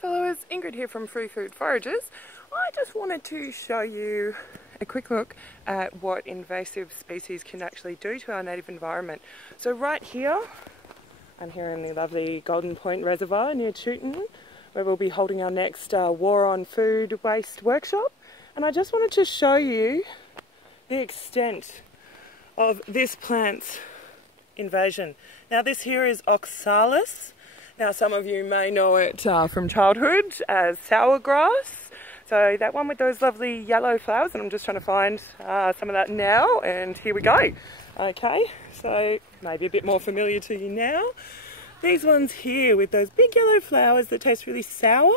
followers, Ingrid here from Free Food Foragers. I just wanted to show you a quick look at what invasive species can actually do to our native environment. So right here, I'm here in the lovely Golden Point Reservoir near Chewton, where we'll be holding our next War on Food Waste workshop. And I just wanted to show you the extent of this plant's invasion. Now this here is OXALIS. Now some of you may know it from childhood as sour grass. So that one with those lovely yellow flowers, and I'm just trying to find some of that now, and here we go. Okay, so maybe a bit more familiar to you now. These ones here with those big yellow flowers that taste really sour.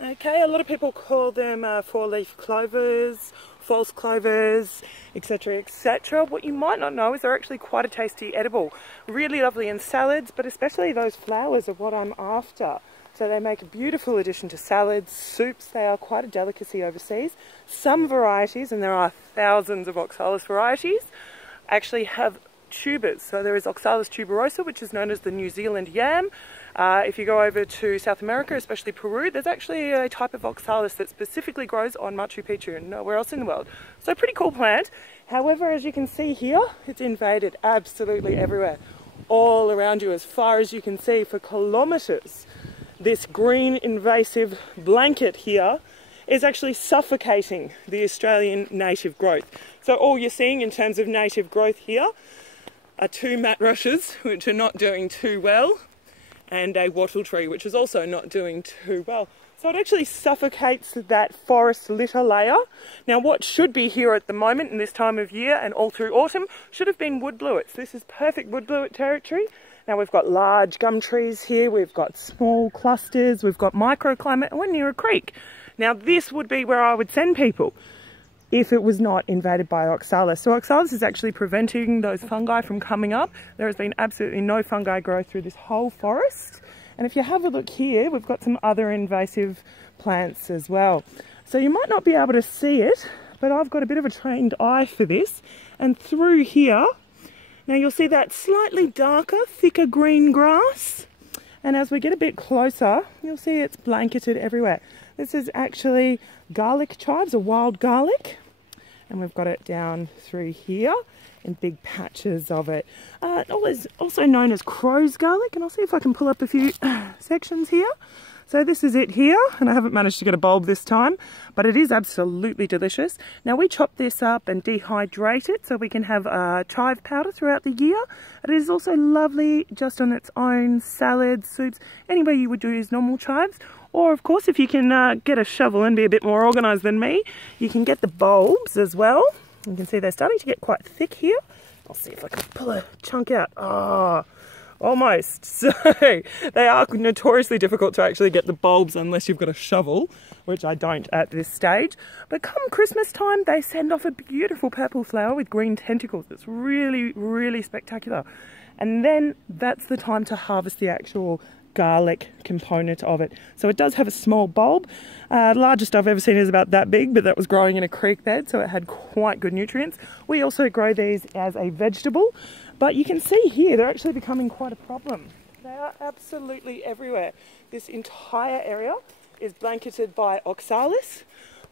Okay, a lot of people call them four-leaf clovers, false clovers, etc, etc. What you might not know is they're actually quite a tasty edible. Really lovely in salads, but especially those flowers are what I'm after. So they make a beautiful addition to salads, soups. They are quite a delicacy overseas. Some varieties, and there are thousands of OXALIS varieties, actually have tubers. So there is OXALIS tuberosa, which is known as the New Zealand yam. If you go over to South America, especially Peru, there's actually a type of OXALIS that specifically grows on Machu Picchu and nowhere else in the world. So pretty cool plant. However, as you can see here, it's invaded absolutely everywhere. All around you, as far as you can see, for kilometres. This green invasive blanket here is actually suffocating the Australian native growth. So all you're seeing in terms of native growth here are two mat rushes, which are not doing too well, and a wattle tree, which is also not doing too well. So it actually suffocates that forest litter layer. Now what should be here at the moment in this time of year and all through autumn should have been wood blewits. This is perfect wood blewit territory. Now we've got large gum trees here, we've got small clusters, we've got microclimate, and we're near a creek. Now this would be where I would send people if it was not invaded by OXALIS. So OXALIS is actually preventing those fungi from coming up. There has been absolutely no fungi growth through this whole forest. And if you have a look here, we've got some other invasive plants as well. So you might not be able to see it, but I've got a bit of a trained eye for this. And through here, now you'll see that slightly darker, thicker green grass. And as we get a bit closer, you'll see it's blanketed everywhere. This is actually garlic chives, or wild garlic. And we've got it down through here in big patches of it. Also known as crow's garlic, and I'll see if I can pull up a few sections here. So this is it here, and I haven't managed to get a bulb this time, but it is absolutely delicious. Now we chop this up and dehydrate it so we can have chive powder throughout the year. It is also lovely just on its own, salads, soups, anywhere you would use normal chives. Or of course, if you can get a shovel and be a bit more organised than me, you can get the bulbs as well. You can see they're starting to get quite thick here. I'll see if I can pull a chunk out. Oh, almost. So they are notoriously difficult to actually get the bulbs unless you've got a shovel, which I don't at this stage. But come Christmas time, they send off a beautiful purple flower with green tentacles. It's really, really spectacular. And then that's the time to harvest the actual garlic component of it. So it does have a small bulb. The largest I've ever seen is about that big, but that was growing in a creek bed, so it had quite good nutrients. We also grow these as a vegetable, but you can see here they're actually becoming quite a problem. They are absolutely everywhere. This entire area is blanketed by OXALIS,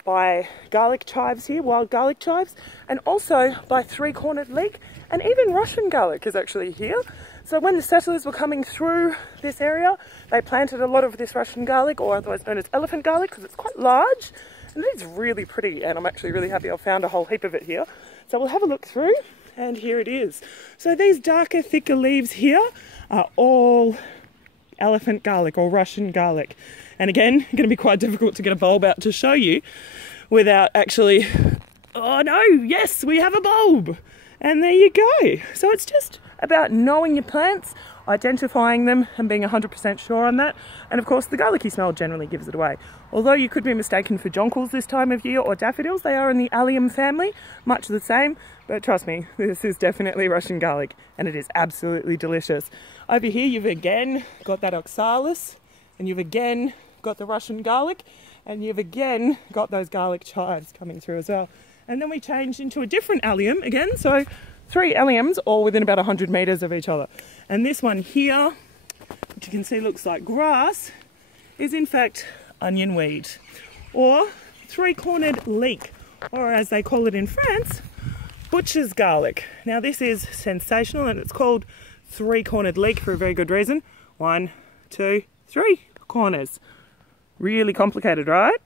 by garlic chives here, wild garlic chives, and also by three-cornered leek, and even Russian garlic is actually here. So when the settlers were coming through this area, they planted a lot of this Russian garlic, or otherwise known as elephant garlic, because it's quite large, and it's really pretty, and I'm actually really happy I've found a whole heap of it here. So we'll have a look through, and here it is. So these darker, thicker leaves here are all elephant garlic or Russian garlic. And again, it's going to be quite difficult to get a bulb out to show you without actually, oh no, yes, we have a bulb. And there you go. So it's just about knowing your plants, identifying them and being 100% sure on that. And of course the garlicky smell generally gives it away. Although you could be mistaken for jonquils this time of year or daffodils, they are in the allium family, much the same. But trust me, this is definitely Russian garlic, and it is absolutely delicious. Over here you've again got that OXALIS, and you've again got the Russian garlic, and you've again got those garlic chives coming through as well. And then we changed into a different allium again, so 3 alliums all within about 100 metres of each other. And this one here, which you can see looks like grass, is in fact onion weed, or three-cornered leek, or as they call it in France, butcher's garlic. Now this is sensational, and it's called three-cornered leek for a very good reason. 1, 2, 3 corners. Really complicated, right?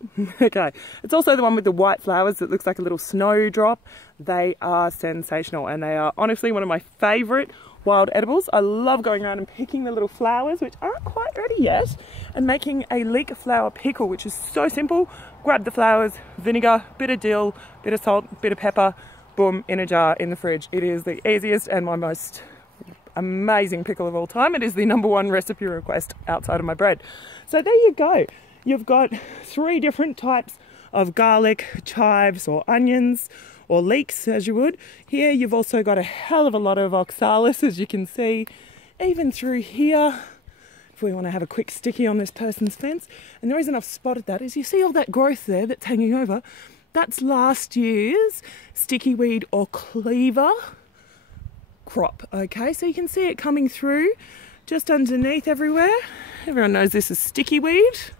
Okay. It's also the one with the white flowers that looks like a little snowdrop. They are sensational, and they are honestly one of my favourite wild edibles. I love going around and picking the little flowers, which aren't quite ready yet, and making a leek flower pickle, which is so simple. Grab the flowers, vinegar, bit of dill, bit of salt, bit of pepper, boom, in a jar in the fridge. It is the easiest and my most amazing pickle of all time. It is the #1 recipe request outside of my bread. So there you go. You've got 3 different types of garlic, chives or onions, or leeks as you would. Here you've also got a hell of a lot of oxalis, as you can see, even through here, if we want to have a quick sticky on this person's fence. And the reason I've spotted that is you see all that growth there that's hanging over? That's last year's stickyweed or cleaver crop, okay? So you can see it coming through just underneath everywhere. Everyone knows this is stickyweed.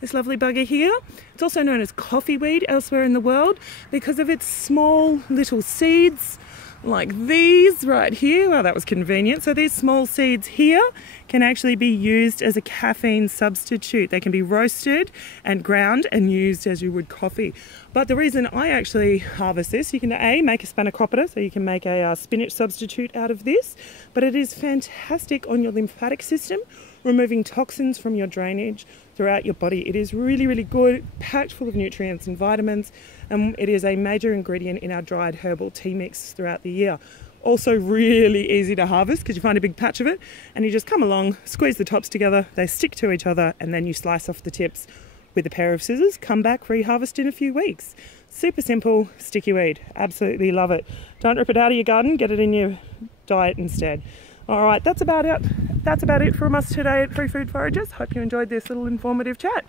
This lovely bugger here. It's also known as coffee weed elsewhere in the world because of its small little seeds like these right here. Well, that was convenient. So these small seeds here can actually be used as a caffeine substitute. They can be roasted and ground and used as you would coffee. But the reason I actually harvest this, you can make a spanakopita, so you can make a spinach substitute out of this, but it is fantastic on your lymphatic system, removing toxins from your drainage throughout your body. It is really, really good, packed full of nutrients and vitamins, and it is a major ingredient in our dried herbal tea mix throughout the year. Also really easy to harvest because you find a big patch of it and you just come along, squeeze the tops together, they stick to each other, and then you slice off the tips with a pair of scissors, come back, reharvest in a few weeks. Super simple, sticky weed. Absolutely love it. Don't rip it out of your garden, get it in your diet instead. All right, that's about it. That's about it from us today at Free Food Foragers. Hope you enjoyed this little informative chat.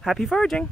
Happy foraging.